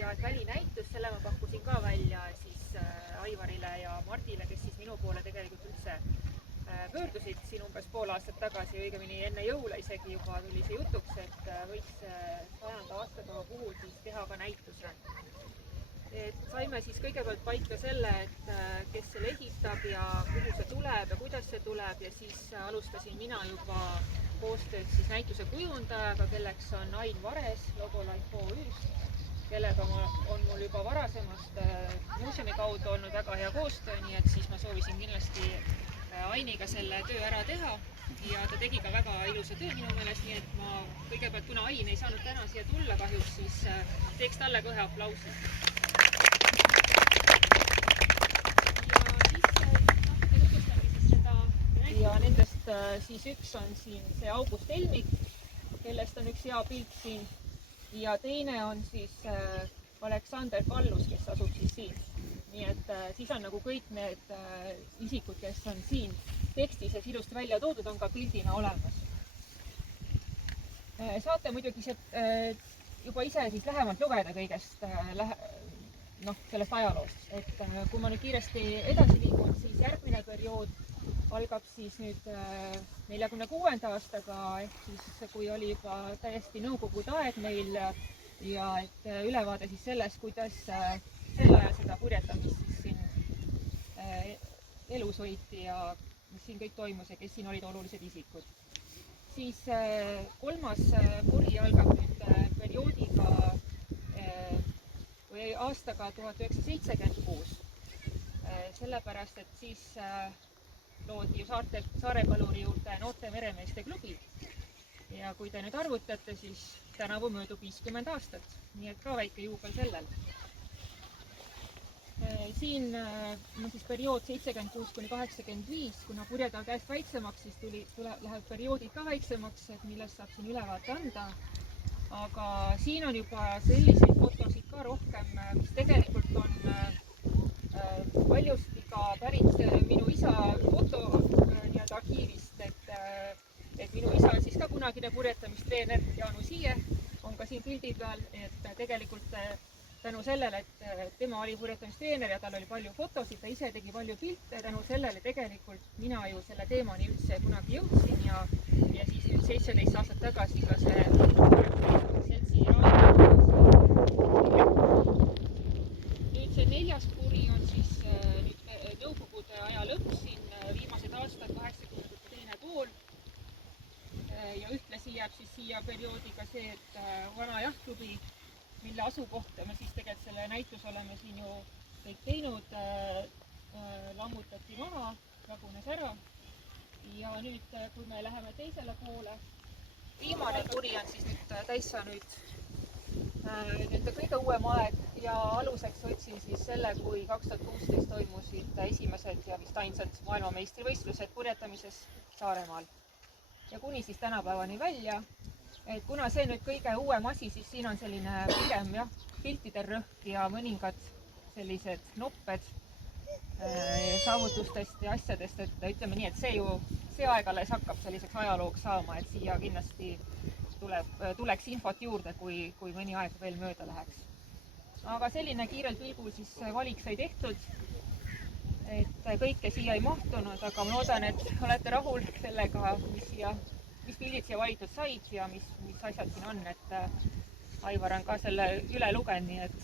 ja et välinäitus, selle ma pakkusin ka välja siis Aivarile ja Mardile, kes siis minu poole tegelikult üldse pöördusid siin umbes pool aastat tagasi, õigemini enne jõule isegi juba tuli see jutuks, et võiks 100. aastapäeva puhul siis teha ka näituse. Et saime siis kõigepealt paika selle, et kes selle ehitab ja kuhu see tuleb ja kuidas see tuleb ja siis alustasin mina juba koostööd siis näituse kujundajaga, kelleks on Ain Vares Logolife OÜ-st, kellega on mul juba varasemast muuseumi kaudu olnud väga hea koostöö, nii et siis ma soovisin kindlasti Ainiga selle töö ära teha ja ta tegi ka väga ilusa töö minu meelest, nii et ma kõigepealt, kuna Ain ei saanud täna siia tulla kahjuks, siis teeks talle kohe aplausi. Ja nendest siis üks on siin see August Helmik, kellest on üks hea pilt siin ja teine on siis Aleksander Kallus, kes asub siis siin. Nii et siis on nagu kõik need isikud, kes on siin tekstis ja ilusti välja toodud, on ka pildina olemas. Saate muidugi juba ise siis lähemalt lugeda kõigest sellest ajaloost. Et kui ma nüüd kiiresti edasi liigun, siis järgmine periood algab siis nüüd 46. aastaga, ehk siis kui oli juba täiesti nõukogude aeg meil ja et ülevaade siis sellest, kuidas sel ajal seda purjetamist siis siin elus hoiti ja mis siin kõik toimus ja kes siin olid olulised isikud. Siis kolmas puri algab nüüd perioodiga või aastaga 1976, sellepärast et siis loodi ju Saarepaluri juurde noorte meremeeste klubi ja kui te nüüd arvutate, siis tänavu möödub 50 aastat, nii et ka väike juubel sellel. Siin on siis periood 76–85, kuna purjed on käest väiksemaks, siis läheb perioodid ka väiksemaks, et millest saab siin ülevaate anda. Aga siin on juba selliseid fotosid ka rohkem, mis tegelikult on paljusti ka pärit minu isa fotoarhiivist, et minu isa on siis ka kunagine purjetamistreener Jaanu Siie, on ka siin pildi peal, et tegelikult tänu sellele, et tema oli purjetamistreener ja tal oli palju fotosid, ta ise tegi palju pilte, tänu sellele tegelikult mina ju selle teemani üldse kunagi jõudsin ja siis nüüd 17 aastat tagasi ka see seltsi raamat. Nüüd see neljas puri on siis nüüd nõukogude aja lõpp siin, viimased aastad, 80-ndate teine pool ja ühtlasi jääb siis siia perioodiga see, et vana jahtklubi, mille asukohta me siis tegelikult selle näituse oleme siin ju kõik teinud, lammutati maha, lagunes ära ja nüüd, kui me läheme teisele poole, viimane puri on siis nüüd täissaanuid nende kõige uuem aeg ja aluseks võtsin siis selle, kui 2016 toimusid esimesed ja vist ainsad maailmameistrivõistlused purjetamises Saaremaal ja kuni siis tänapäevani välja. Et kuna see nüüd kõige uuem asi, siis siin on selline pigem piltide rõhk ja mõningad sellised nopped saavutustest ja asjadest, et ütleme nii, et see aeg alles hakkab selliseks ajalooks saama, et siia kindlasti tuleks infot juurde, kui mõni aeg veel mööda läheks. Aga selline kiirel pilgul siis valik sai tehtud, et kõike siia ei mahtunud, aga ma loodan, et olete rahul sellega, mis pildid siia valitud said ja mis asjad siin on, et Aivar on ka selle üle lugenud, nii et